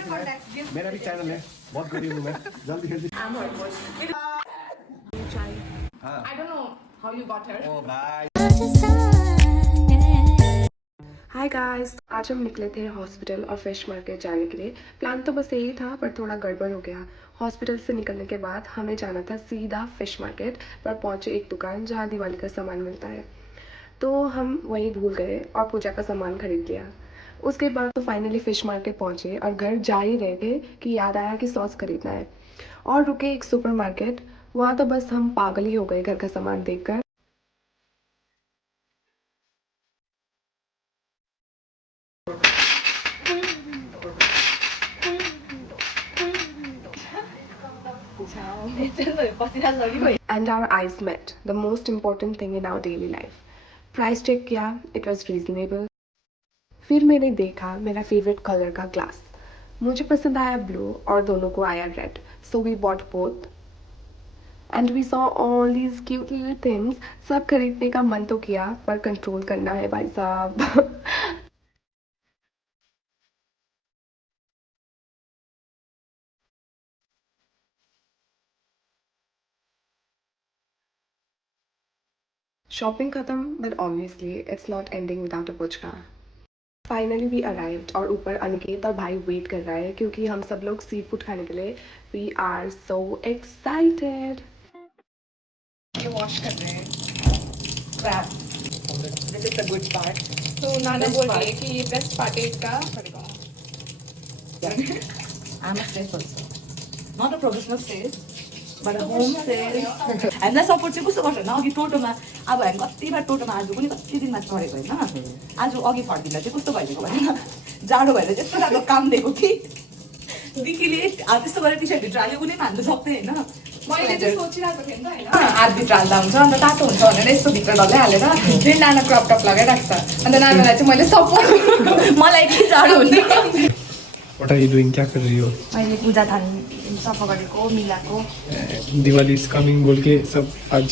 मेरा भी चैनल है, बहुत गरीब हूँ मैं, जल्दी जल्दी। I don't know how you got her. ओ भाई। हाय गाइस, आज हम निकले थे हॉस्पिटल और फिश मार्केट जाने के लिए। प्लान तो बस यही था पर थोड़ा गड़बड़ हो गया। हॉस्पिटल से निकलने के बाद हमें जाना था सीधा फिश मार्केट, पर पहुंचे एक दुकान जहां दिवाली का सामान मिलता है, तो हम वहीं भूल गए और पूजा का सामान खरीद लिया। उसके बाद तो फाइनली फ़िश मार्केट पहुँचे और घर जा ही रहे थे कि याद आया कि सॉस खरीदना है और रुके एक सुपर मार्केट। वहाँ तो बस हम पागल ही हो गए घर का सामान देखकर। And our eyes met, the most important thing in our daily life. Price check किया, it was reasonable. फिर मैंने देखा मेरा फेवरेट कलर का ग्लास, मुझे पसंद आया ब्लू और दोनों को आया red, so we bought both and we saw all these cute little things. सब खरीदने का मन तो किया पर कंट्रोल करना है भाई साहब। शॉपिंग खत्म, but obviously it's not ending without a puchka. Finally we arrived और ऊपर अनिकेत और भाई वेट कर रहा है क्योंकि हम सब लोग सी फूड खाने के लिए। We are so excited. ये वॉश कर रहे हैं crab. This is the good part. तो नाना बोल रही है कि ये बेस्ट पार्ट है इसका। I'm a chef also. Not a professional chef, but a home chef. हामीलाई सपोर्ट चाहिँ कस्तो गर्छ होइन, अघि टोटोमा अब हामी कति बार टोटोमा आज पनि कति दिनमा चढेको होइन, आज अघि फर्किँदा चाहिँ कस्तो भइदिएको भने जाडो भएर चाहिँ यस्तो राम्रो काम दिएको कि दिदीले त्यस्तो गरेर टी सर्ट भित्र हाल्यो कुनै पनि हाल्नु सक्दैन होइन। मैले चाहिँ सोचिरहेको थिएँ नि त होइन, हातभित्र हाल्दा हुन्छ अन्त तातो हुन्छ भनेर यस्तो भित्र डल्लै हालेर फेरि नाना क्रप टप लगाइराख्छ अन्त नानालाई चाहिँ मैले सपोर्ट मलाई के जाडो हुन्छ। What are you doing? क्या कर रही हो? मैले पूजा थान सफा गरेको मिलाको। दिवाली इज कमिङ बोल के सब आज।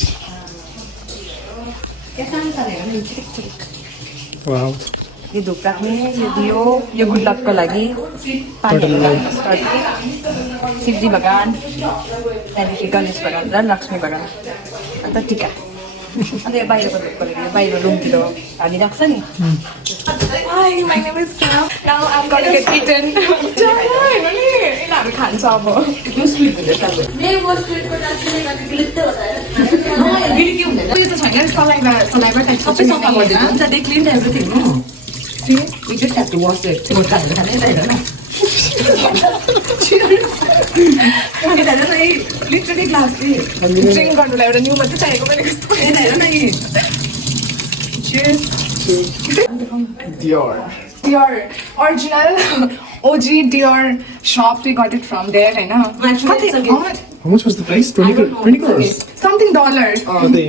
वाओ। ये धूप राख्ने, यो दियो, यो गुड लकको लागि, शिवजी भगवान, त्यहाँदेखि गणेश भगवान र लक्ष्मी भगवान, अन्त टिका, अन्त यो बाहिरको धूपको लागि बाहिर रुमतिर हालिराख्छ नि। Hi, my name is Kim. Now I'm gonna get eaten. यिनीहरू खान्छ अब। यो स्वीट हुँदैछ अब। उयो त छैन सलाइभा टाइप सबै सफा गरिदिनु हुन्छ, दे क्लिन एभ्रिथिङ हो। We just have to wash it. मोटा हालेर खाने होइन न। यता हेर न, यही लिटरली ग्लास चाहिँ ड्रिङ्क गर्नुलाई एउटा न्यू मात्रै चाहिएको मैले कस्तो। यता हेर न यी। Dior. Dior original OG Dior shop. We got it from there, है ना? Actually, it's okay. How much was the price? 20 crores. Something dollar. Oh, they.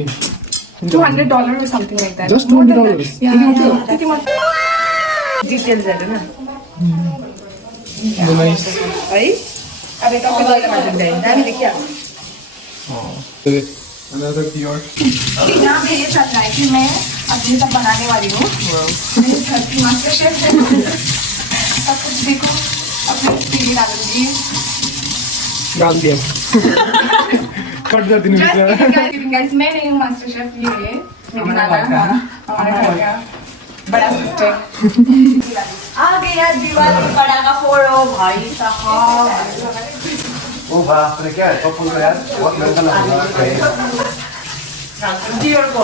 $200 or something like that. Just More than $200. that. Yeah. Pretty much. Details हेर न। Nice. है? अब एक cup लगाएर जाँदैन, दामी देखिहाल्छ। Another Dior. यहाँ पे ये चल रहा है कि मैं अपनी सब बनाने वाली हूँ। मेरे घर की मास्टर शेफ है। सब कुछ देखो, अपने टीवी डालूंगी। डाल दिया। कट कर दिनु Guys, मैं नहीं हूँ मास्टर शेफ, ये है मेरी नाना, हमारे घर का बड़ा सिस्टर। आ गया दिवाली पटाखा फोड़ो भाई साहब। ओ बाप रे, क्या है कपल का यार, बहुत महंगा लग रहा है। Dior को।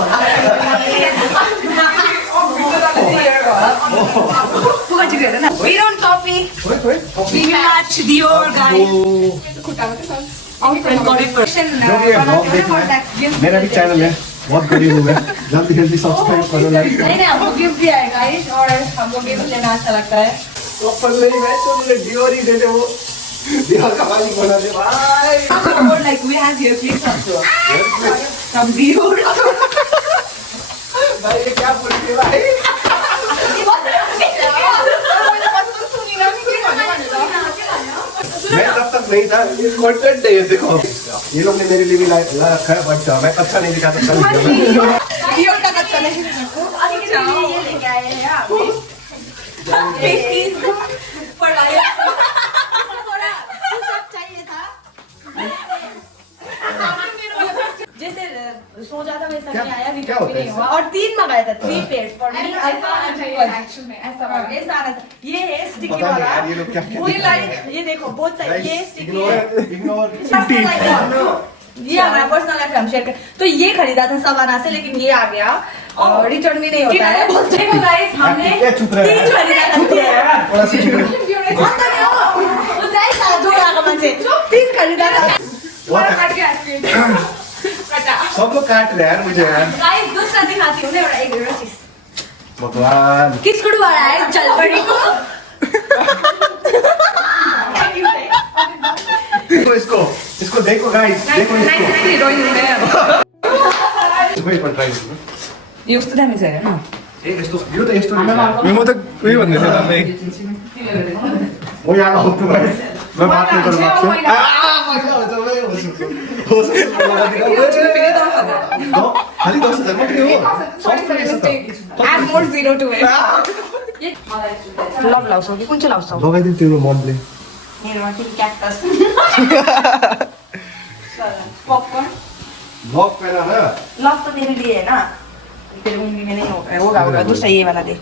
We don't copy. We match Dior guys. मेरा भी चैनल है, बहुत गरीब हूँ मैं, जल्दी जल्दी सब्सक्राइब करो, लाइक करो। नहीं हमको गिफ्ट दिया है गाइस और हमको गिफ्ट लेना अच्छा लगता है। कपल नहीं, मैं तो मुझे डियोर ही दे दे, वो डियोर का मालिक बना दे भाई। Or like we have here please also. Some Dior. भाई ये क्या बोल रही है भाई? मैं तब तक नहीं था, ये कंटेंट है ये, देखो ये लोग ने मेरे लिए भी ला रखा है, बट मैं अच्छा नहीं दिखा सकता। Dior का कच्चा नहीं ये लेके आए हैं आप। 50 for life. सोचा था वैसा क्या- नहीं आया, क्या रिटर्न होता भी है नहीं हुआ और 3 मंगाया था, 3 पेयर फॉर मी ऐसा आना चाहिए एक्चुअल में, ऐसा वाला। ऐसा आना था। ये है स्टिकी पता नहीं वाला, यार, ये लोग क्या-क्या वो दिखा रहे लाइक हैं। ये देखो बहुत सारे, ये स्टिकी है, इग्नोर Personal life है। ये हमारा पर्सनल लाइफ हम शेयर कर, तो ये खरीदा था सवाना से, लेकिन ये आ गया और रिटर्न भी नहीं होता है। देखो गाइस, हमने क्या चुप रहे 3 खरीदा था, थोड़ा सा चुप रहे। जोड़ाको मान्छे 3 खरीदा था। सब लोग काट रहे हैं यार मुझे यार। गाइस दूसरा दिखाती हूँ ना, एक चीज भगवान किस कुड़ वाला है जलपरी को। देखो इसको देखो गाइस, देखो इसको एक बार ट्राई करो। यो कस्तो दामी छ हैन। ए यस्तो यो त यस्तो रहेछ। म त उही भन्दै थिएँ तपाईँ म यहाँ आउँछु भाइ, म बात नहीं करूँ आपसे। खाली 10,000 मात्रै हो। सस्तो रहेछ त। Add more zero to it. लभ लाउँछौ कि कुन चाहिँ लाउँछौ? लगाइदिनु तिम्रो मनले। मेरोमा फेरि क्याक्टस पॉपकॉर्न लभ पेन है। लव तो मेरे लिए है ना, फिर उंगली में नहीं होगा दूसरा ये वाला दे।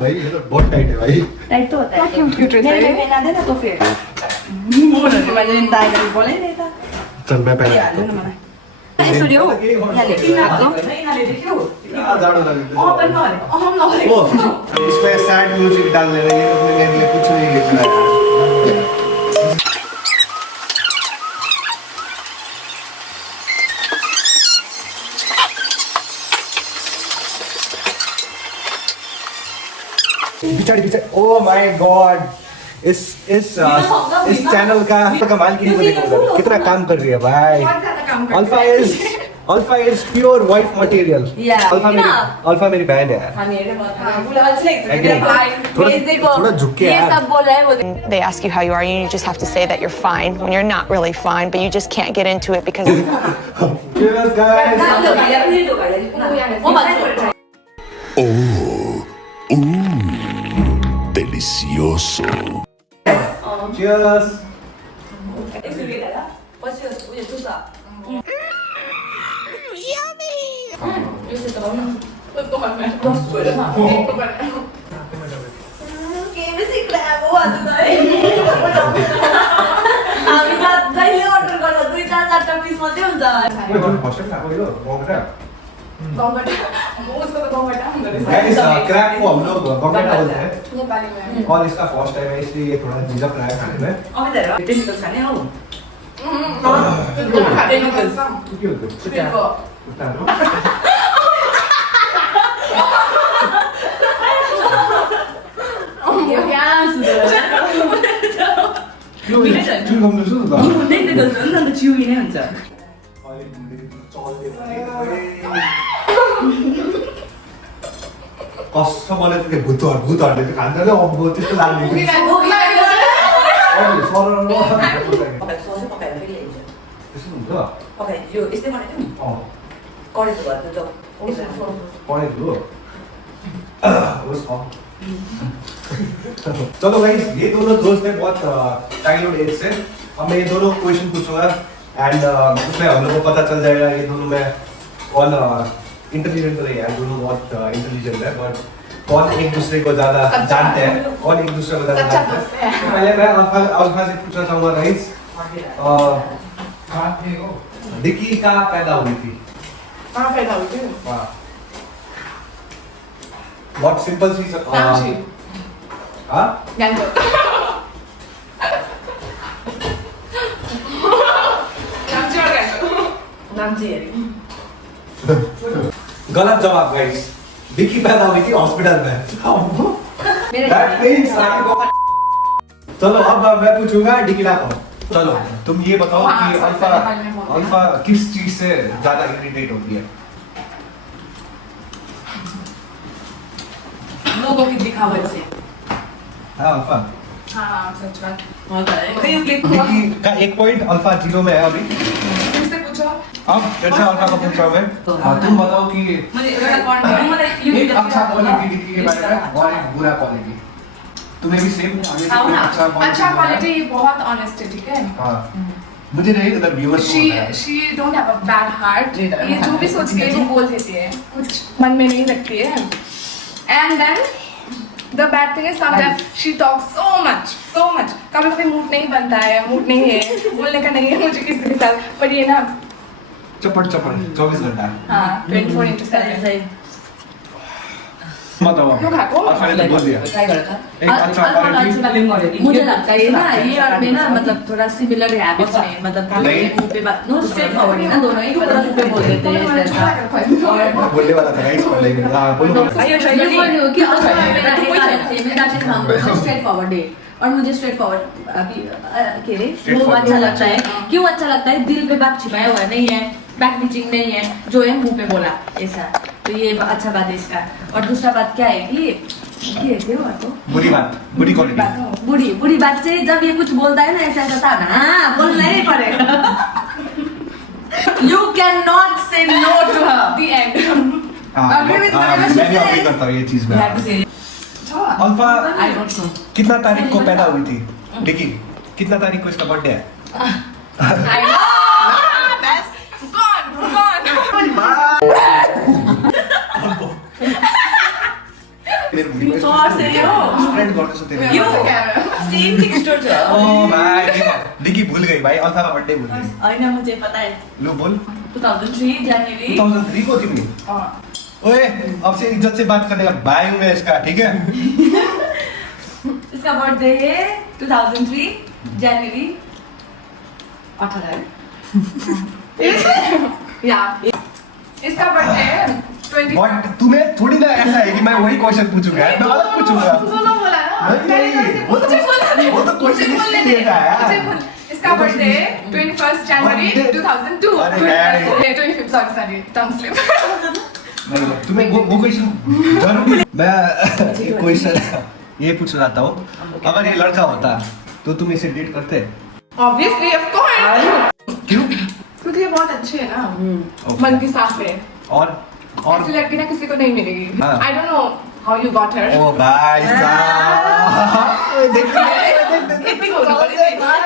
भाई ये तो बहुत टाइट है भाई। टाइट तो होता है, cute है मेरे पे पहना देना तो फिर मैंने डायग्राम बोला ही नहीं था। चल मैं पहले ये हाल्नु न मलाई। स्टुडियो यहाँ ले जाडो लगेगा। ओ इसमें सैड म्यूजिक डालने रही है, उसने मेरे लिए कुछ नहीं लिख रहा है। बिचारी ओ माय गॉड, इस चैनल का कमाल की नहीं देखो कितना काम कर रही है भाई। Alpha is pure wife material. Yeah. Alpha मेरी बहन है यार। थोड़ा झुक के ये यार। सब बोल रहा है वो। They ask you how you are, and you just have to say that you're fine when you're not really fine, but you just can't get into it because Cheers guys। Delicioso. Cheers। हामी त जहिले order गर्दा 2-4 पिस मात्रै हुन्छ। Guys, crack को हम लोग बकेटा बोलते हैं और इसका फर्स्ट टाइम है इसलिए ये थोड़ा झिझक रहा है खाने में। टेक्निकल खाने हौ। टेक्निकल छ नि त चिउरी नै हुन्छ। कसम मलाई त्यो भूतहरूले चाहिँ खाँदैन अब त्यस्तो लाग्ने। ससै पकाएर फेरि आइन्छ। त्यस्तो हुन्छ? पकाइ यो यस्तै बनाइदिउँ नि। अँ कडेको भएर त पढेको हो। उस चलो गाइस, ये दोनों दोस्त हैं बहुत चाइल्डहुड एज से। अब मैं ये दोनों क्वेश्चन पूछूंगा एंड उसमें हम लोग को पता चल जाएगा ये दोनों में कौन इंटेलिजेंट तो नहीं है, दोनों बहुत इंटेलिजेंट है, बट कौन एक दूसरे को ज्यादा जानते हैं, कौन एक दूसरे को ज्यादा जानते हैं। तो पहले मैं अल्फा से पूछना चाहूंगा गाइस, डिकी कहाँ पैदा हुई थी? हाँ बहुत सिंपल सी हाँ गलत जवाब गाइस, डिकी पैदा हुई थी हॉस्पिटल में। That means चलो अब मैं पूछूंगा डिकी ना कौन। चलो तुम ये बताओ कि अल्फा किस चीज से ज्यादा इरिटेट होती है? लोगों की दिखावट से। हाँ अल्फा। हाँ सच बात। डिकी का 1 पॉइंट, अल्फा 0 में है अभी। फिर से पूछो। अब फिर से अल्फा को पूछ रहा हूँ मैं। तुम बताओ कि एक अच्छा क्वालिटी डिकी के बारे में और एक बुरा क्वालिटी। तुम्हें भी सेम अच्छा क्वालिटी बहुत ऑनेस्ट है, ठीक है। हाँ मुझे नहीं इधर viewers she don't have a bad heart. ये जो भी सोचती है वो बोल देती है, कुछ मन में नहीं रखती है. And then the bad thing is sometimes she talks so much. कभी कभी मूड नहीं बनता है, मूड नहीं है, बोलने का नहीं है मुझे किसी के साथ. पर ये ना चपड़ 24 घंटा. हाँ 24/7. बताओ लोग खाको मैंने बोल दिया ट्राई करा था एक अच्छा मुझे लगता है ना ये और मैं ना मतलब थोड़ा सिमिलर हैबिट्स में मतलब नहीं। मुंह पे बात नो स्ट्रेट फॉरवर्ड है ना दोनों ही थोड़ा मुंह पे बोल देते हैं ऐसा बोलने वाला था गाइस लेकिन हां बोलो ये बोल रही हूँ कि अच्छा मेरा एक आदत से मेरा चीज हम स्ट्रेट फॉरवर्ड है और मुझे स्ट्रेट फॉरवर्ड अभी वो अच्छा लगता है क्यों अच्छा लगता है दिल पे बात छिपाया हुआ नहीं है बैक बिचिंग नहीं है जो है मुंह पे बोला ऐसा तो ये अच्छा बात है इसका और दूसरा बात क्या है कि ये तो बुरी क्वालिटी बुरी बात से जब ये कुछ बोलता है ना ऐसा ऐसा था ना बोलना ही पड़ेगा you can not say no to her the end. मैं भी अग्री करता हूँ ये चीज में अल्फा आई डोंट नो कितना तारीख को पैदा हुई थी डिकी कितना तारीख को इसका बर्थडे है I know. और से स्प्रेड गर्नु छ तेरो यू सेम थिंग स्टोर छ ओ भाई डिकी भूल गई भाई अल्फा का बर्थडे भूल गई हैन मुझे पता है लो बोल 2003 जनवरी 2003 को थी ओए अब से इज्जत से बात करने का भाई हूँ मैं इसका ठीक है इसका बर्थडे है 2003 जनवरी 18 Yeah. इसका बर्थडे है 20. बट तुम्हें थोड़ी ना ऐसा है कि मैं वही क्वेश्चन पूछूंगा मैं अलग पूछूंगा दोनों बोला ना नहीं, वो तो क्वेश्चन बोलने इसलिए का है इसका बर्थडे 21 जनवरी 2002. अरे यार। 25 sorry टंग स्लिप. नहीं तुम्हें वो क्वेश्चन जरूरी मैं क्वेश्चन ये पूछ रहा था अगर ये लड़का होता तो तुम इसे डेट करते Obviously of course. क्यों क्योंकि ये बहुत अच्छे है ना, Okay. मन की साफ है. और ऐसी लड़की ना किसी को नहीं मिलेगी. हाँ. I don't know how you got her. ओ भाई साहब इतनी हो गई.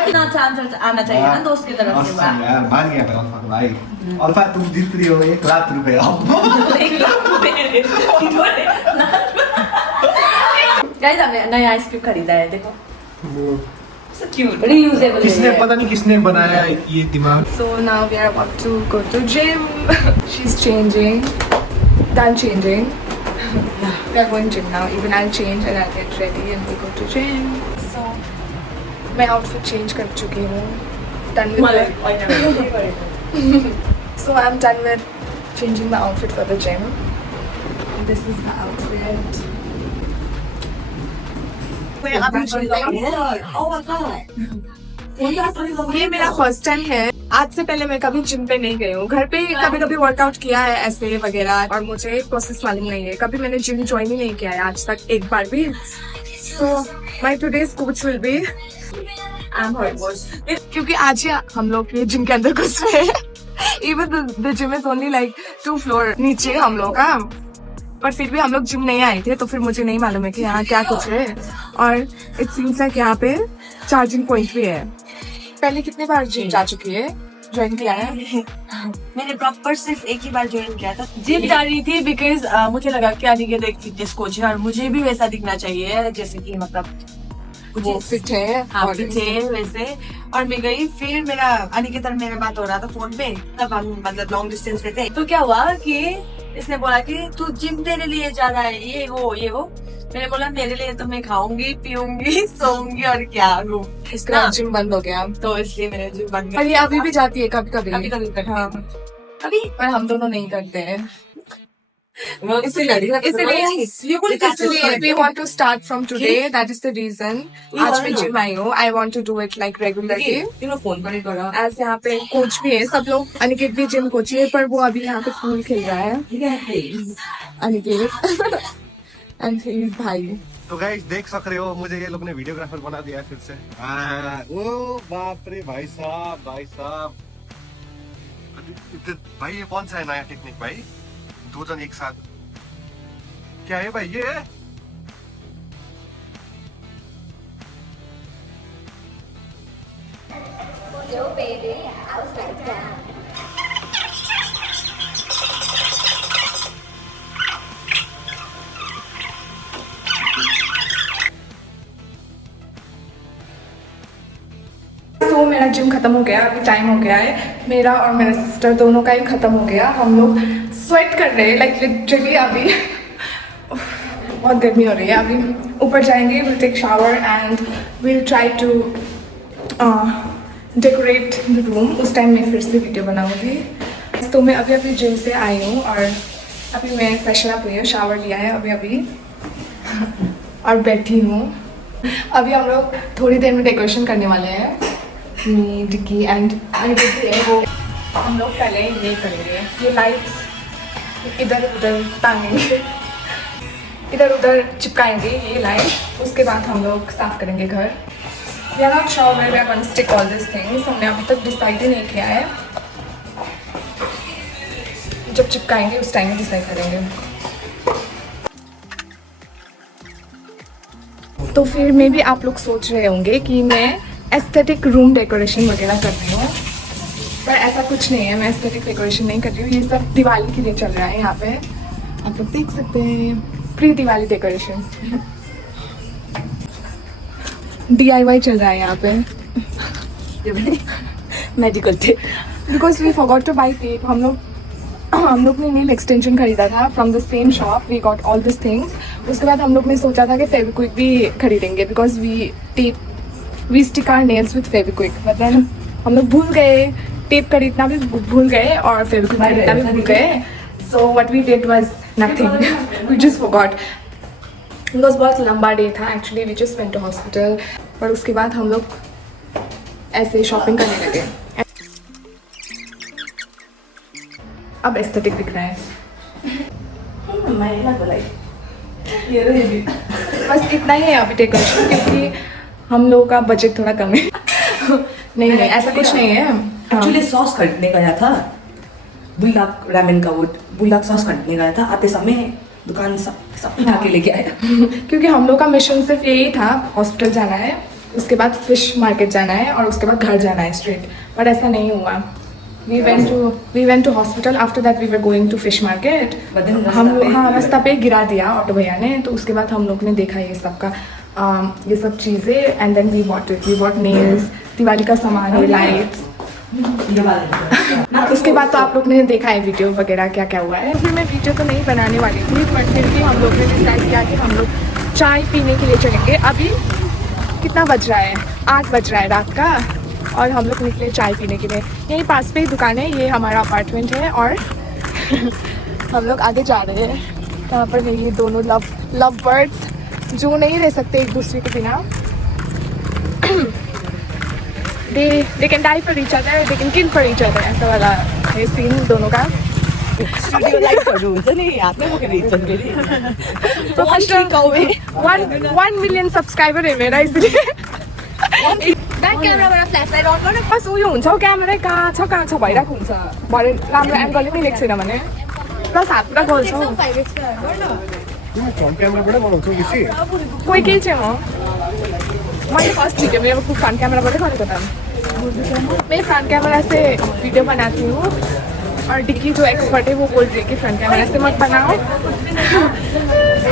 इतना चांस आना चाहिए ना दोस्त की तरफ से बात यार मान गया मैं अल्फा भाई अल्फा तुम जीत रही हो 1 लाख रुपए गाइस हमने नया आइसक्रीम खरीदा है देखो so cute reusable किसने पता नहीं किसने बनाया ये दिमाग So now we are about to go to gym. She's changing. Done changing. We are going gym now. Even I'll change and I'll get ready and we'll go to gym. So मैं outfit change कर चुकी हूँ. Done with So I'm done with changing my outfit for the gym. This is the outfit. ये मेरा first time है. आज से पहले मैं कभी जिम पे नहीं गई हूँ. घर पे कभी कभी वर्कआउट किया है ऐसे वगैरह और मुझे प्रोसेस मालूम नहीं है. कभी मैंने जिम ज्वाइन ही नहीं किया है आज तक एक बार भी. So my today's coach will be क्योंकि आज ही हम लोग ये जिम के अंदर घुस रहे हैं. Even the gym is only like 2 floor नीचे हम लोग का. पर फिर भी हम लोग जिम नहीं आए थे तो फिर मुझे नहीं मालूम है कि यहाँ क्या कुछ है. और इट सीम्स लाइक यहाँ पे चार्जिंग पॉइंट भी है. पहले कितने बार जिम जा चुकी है, ज्वाइन किया है? मैंने प्रॉपर सिर्फ एक ही बार ज्वाइन किया था. जिम जा रही थी बिकॉज मुझे लगा कि अनिकेत एक फिटनेस कोच है और मुझे भी वैसा दिखना चाहिए जैसे कि मतलब वो फिट है. हाँ फिट है वैसे. और मैं गई फिर मेरा अनिकेत और मेरा बात हो रहा था फोन पे तब हम मतलब लॉन्ग डिस्टेंस पे थे. तो क्या हुआ कि इसने बोला कि तू जिम तेरे लिए जा रहा है ये वो. मैंने बोला मेरे लिए तो मैं खाऊंगी पीऊंगी सोऊंगी और क्या इसका जिम बंद हो गया तो इसलिए मैंने जिम बंद पर ये अभी भी जाती है कभी कभी. हाँ अभी पर हम दोनों नहीं करते हैं. इसलिए we want to start from today. That is the reason. आज मैं जिम आई हूँ. I want to do it like regularly. Phone पर करो As यहाँ पे कोच भी है सब लोग. अनिकेत भी जिम कोच है पर वो अभी यहाँ पे पूल खेल रहा है. अनिकेत and his भाई. तो गाइस देख सक रहे हो मुझे ये लोग ने वीडियोग्राफर बना दिया है फिर से. ओ बाप रे भाई साहब भाई ये कौन सा है नया टेक्निक भाई 2 जन एक साथ क्या है भाई ये Yo, baby, I was right down. तो मेरा जिम खत्म हो गया, अभी टाइम हो गया है मेरा और मेरा सिस्टर दोनों का ही खत्म हो गया। हम लोग स्वेट कर रहे हैं लाइक लिटरली अभी बहुत गर्मी हो रही है। अभी ऊपर जाएंगे, will take shower and will try to decorate the room. उस टाइम मैं फिर से वीडियो बनाऊंगी। तो मैं अभी जिम से आई हूँ और अभी मैं फ्रेशन अप हुई हूँ, शावर लिया है अभी और बैठी हूँ। अभी हम लोग थोड़ी देर में डेकोरेशन करने वाले हैं, मी डिक्की एंड वो हम लोग पहले ये करेंगे, ये लाइट्स इधर उधर टांगेंगे, इधर उधर चिपकाएंगे ये लाइट। उसके बाद हम लोग साफ करेंगे घर। We are not sure where we are going to stick all this things. हमने अभी तक डिसाइड ही नहीं किया है, जब चिपकाएंगे उस टाइम में डिसाइड करेंगे। तो फिर मे भी आप लोग सोच रहे होंगे कि मैं एस्थेटिक रूम डेकोरेशन वगैरह कर रही हूँ, पर ऐसा कुछ नहीं है। मैं एस्थेटिक डेकोरेशन नहीं कर रही हूँ, ये सब दिवाली के लिए चल रहा है। यहाँ पे आप लोग देख सकते हैं प्री दिवाली डेकोरेशन DIY चल रहा है यहाँ पे। Medical tape, because we forgot to buy tape. हम लोग ने नेल एक्सटेंशन खरीदा था from the same shop, we got all this things. उसके बाद हम लोग ने सोचा था कि फेविक्विक भी खरीदेंगे, because we stick our nails with Fevikwik. But then हम लोग भूल गए, टेप खरीदना भी भूल गए और फेविक्विक खरीदना भी भूल गए। So what we did was nothing, we just forgot. Because बहुत लंबा डे था actually, we just went to hospital. और उसके बाद हम लोग ऐसे शॉपिंग करने लगे। अब एस्थेटिक दिख रहा है। बस इतना ही है अभी डेकोरेशन, क्योंकि हम लोगों का बजट थोड़ा कम है। नहीं ऐसा कुछ नहीं है। एक्चुअली सॉस खरीदने गया था, बुल्लाक रामेन का वो बुल्लाक सॉस खरीदने गया था। आते समय दुकान सब उठा के लेके आया। क्योंकि हम लोग का मिशन सिर्फ यही था, हॉस्पिटल जाना है, उसके बाद फिश मार्केट जाना है और उसके बाद घर जाना है स्ट्रेट। बट ऐसा नहीं हुआ। We went to hospital. After that we were going to fish market. हम लोग रास्ता पे गिरा दिया ऑटो भैया ने। तो उसके बाद हम लोग ने देखा ये सब का ये सब चीज़ें and then we bought nails, Diwali का सामान, ये लाइट्स। उसके बाद तो आप लोग ने देखा है वीडियो वगैरह क्या क्या हुआ है। फिर मैं वीडियो तो नहीं बनाने वाली थी, बट फिर भी हम लोग ने डिसाइड किया कि हम लोग चाय पीने के लिए चलेंगे। अभी कितना बज रहा है? 8 बज रहा है रात का और हम लोग निकले चाय पीने के लिए। यहीं पास पे ही दुकान है, ये हमारा अपार्टमेंट है और हम लोग आगे जा रहे हैं। यहाँ पर ये दोनों लव बर्ड्स जो नहीं रह सकते एक दूसरे के बिना। they can die for each other, they can kill for each other, ऐसा वाला है सीन दोनों का। स्टूडियो लाइट करू नहीं आपने वो करी चल गई। तो फर्स्ट 1 मिलियन सब्सक्राइबर है मेरा, इसलिए ब्याक क्यामेराबाट फ्ल्यासलाइट अन गर्न। बस उयो हुन्छ हौ, क्यामेरै कहाँ छ भइरहेको हुन्छ। भरे राम्रो एङ्गल पनि लिएको छैन भने प्लस हात पुरा गल्छ हौ। कोही केही चाहिँ हो, मैंने फर्स्ट ठीक है मेरे को फ्रंट कैमरा बड़े कौन था। मैं फ्रंट कैमरा से वीडियो बनाती हूँ और डिक्की जो एक्सपर्ट है वो बोल रही है कि फ्रंट कैमरा से मत बनाओ।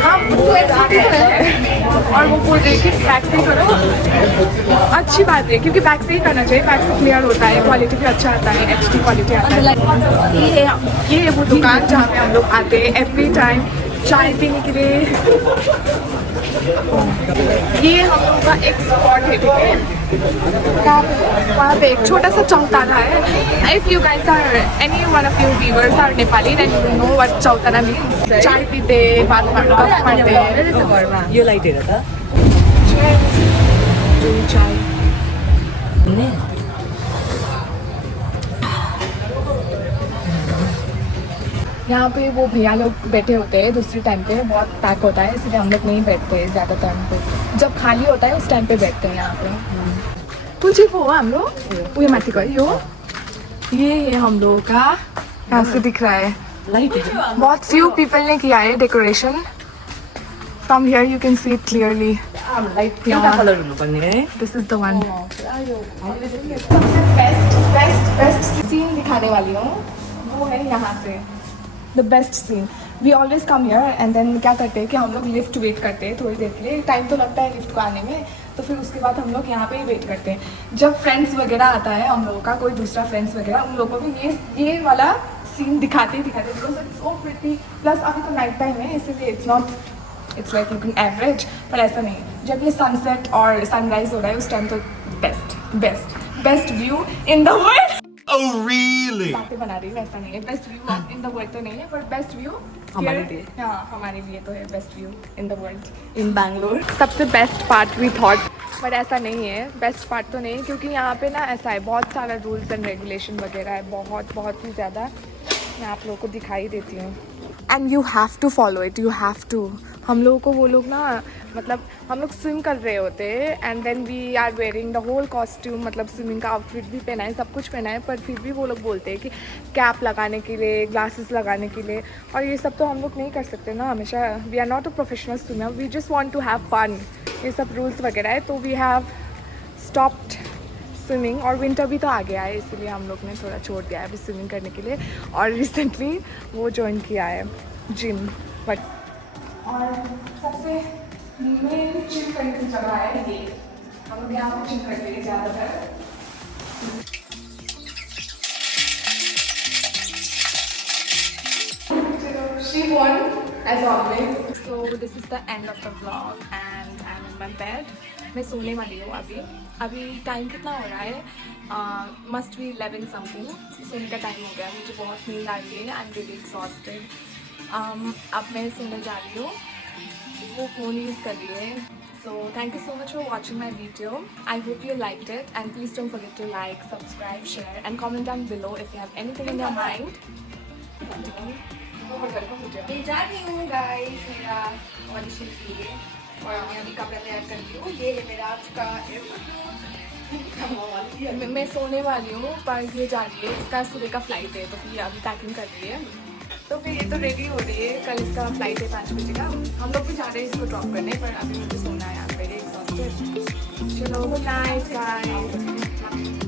हाँ वो एक्सपर्ट है और वो बोल रही है कि बैक से ही करो। अच्छी बात है क्योंकि बैक से ही करना चाहिए, बैक से क्लियर होता है, क्वालिटी भी अच्छा आता है, HD क्वालिटी आता है। ये वो दुकान जहाँ पे हम लोग आते हैं एवरी टाइम चाय पीने के लिए। ये हम लोग का एक स्पॉट है, ठीक है। वहाँ पे एक छोटा सा चौतारा है। If you guys are any one of you viewers are Nepali then you know what चौतारा मीन्स। चाय पीते बात मारते। यो लाइट हेर त चाय यहाँ पे वो भैया लोग बैठे होते हैं दूसरे टाइम पे, बहुत पैक होता है इसलिए हम लोग नहीं बैठते हैं ज़्यादा टाइम पे। जब खाली होता है उस टाइम पे बैठते हैं यहाँ पे। कुछ ही वो हम लोग उयो माथि गयो, ये हम लोगों का यहाँ से दिख रहा है। बहुत फ्यू पीपल ने किया है decoration, come here, you can see it clearly. Light एउटा कलर हुनुपर्ने है This is the one. Best scene दिखाने वाली हूँ वो है यहाँ से. The best scene. We always come here and then क्या करते हैं कि हम लोग लिफ्ट वेट करते हैं थोड़ी देर के लिए. टाइम तो लगता है लिफ्ट को आने में, तो फिर उसके बाद हम लोग यहाँ पे ही वेट करते हैं. जब फ्रेंड्स वगैरह आता है हम लोगों का, कोई दूसरा फ्रेंड्स वगैरह, उन लोगों को भी ये वाला सीन दिखाते because it's so pretty. Plus अभी तो नाइट टाइम है इसलिए इट्स लाइक लुकिंग एवरेज, पर ऐसा नहीं. जब ये सनसेट और सनराइज हो रहा है उस टाइम तो best view in the world. Oh, really? बातें बना रही हूँ, ऐसा नहीं है. Best view in the world तो नहीं है, पर बेस्ट व्यू हमारे लिए. हाँ हमारे लिए तो है best view in the world. In Bangalore सबसे बेस्ट पार्ट वी थॉट, पर ऐसा नहीं है. बेस्ट पार्ट तो नहीं, क्योंकि यहाँ पे ना ऐसा है बहुत सारा रूल्स एंड रेगुलेशन वगैरह है, बहुत ही ज़्यादा. मैं आप लोगों को दिखाई देती हूँ. And you have to follow it, you have to. हम लोगों को वो लोग ना, मतलब हम लोग स्विम कर रहे होते हैं and then we are wearing the whole costume, मतलब स्विमिंग का आउटफिट भी पहना है, सब कुछ पहना है, पर फिर भी वो लोग बोलते हैं कि कैप लगाने के लिए, ग्लासेस लगाने के लिए. और ये सब तो हम लोग नहीं कर सकते ना हमेशा. We are not a professional swimmer, we just want to have fun. ये सब रूल्स वगैरह है, तो वी हैव स्टॉप्ड स्विमिंग. और विंटर भी तो आ गया है, इसलिए हम लोग ने थोड़ा छोड़ दिया है अभी स्विमिंग करने के लिए. और रिसेंटली वो ज्वाइन किया है जिम. बट और सबसे मेन चिल करने की जगह है ये. हम लोग यहाँ पर चिल करते हैं ज़्यादातर. She won as always. So this is the end of the vlog and I'm in my bed. मैं सोने वाली हूँ अभी टाइम कितना हो रहा है? Must be 11 something. सोने का टाइम हो गया. मुझे बहुत नींद आ रही है. I am really exhausted. अब मैं सोने जा रही हूँ. वो फ़ोन यूज़ कर रही है. So thank you so much for watching my video. I hope you liked it and please don't forget to like, subscribe, share and comment down below if you have anything in your mind. मैं जा रही हूँ guys मेरा audition के लिए और मैं अभी कपड़े तैयार कर रही हूँ. ये है मेरा आज का मैं सोने वाली हूँ, पर ये जा रही है. इसका सुबह का फ्लाइट है तो फिर अभी पैकिंग कर रही है. तो फिर ये तो रेडी हो रही है. कल इसका फ्लाइट है 5 बजे का. हम लोग भी जा रहे हैं इसको ड्रॉप करने, पर अभी मुझे सोना है यहाँ पे. चलो गुड नाइट गाइस.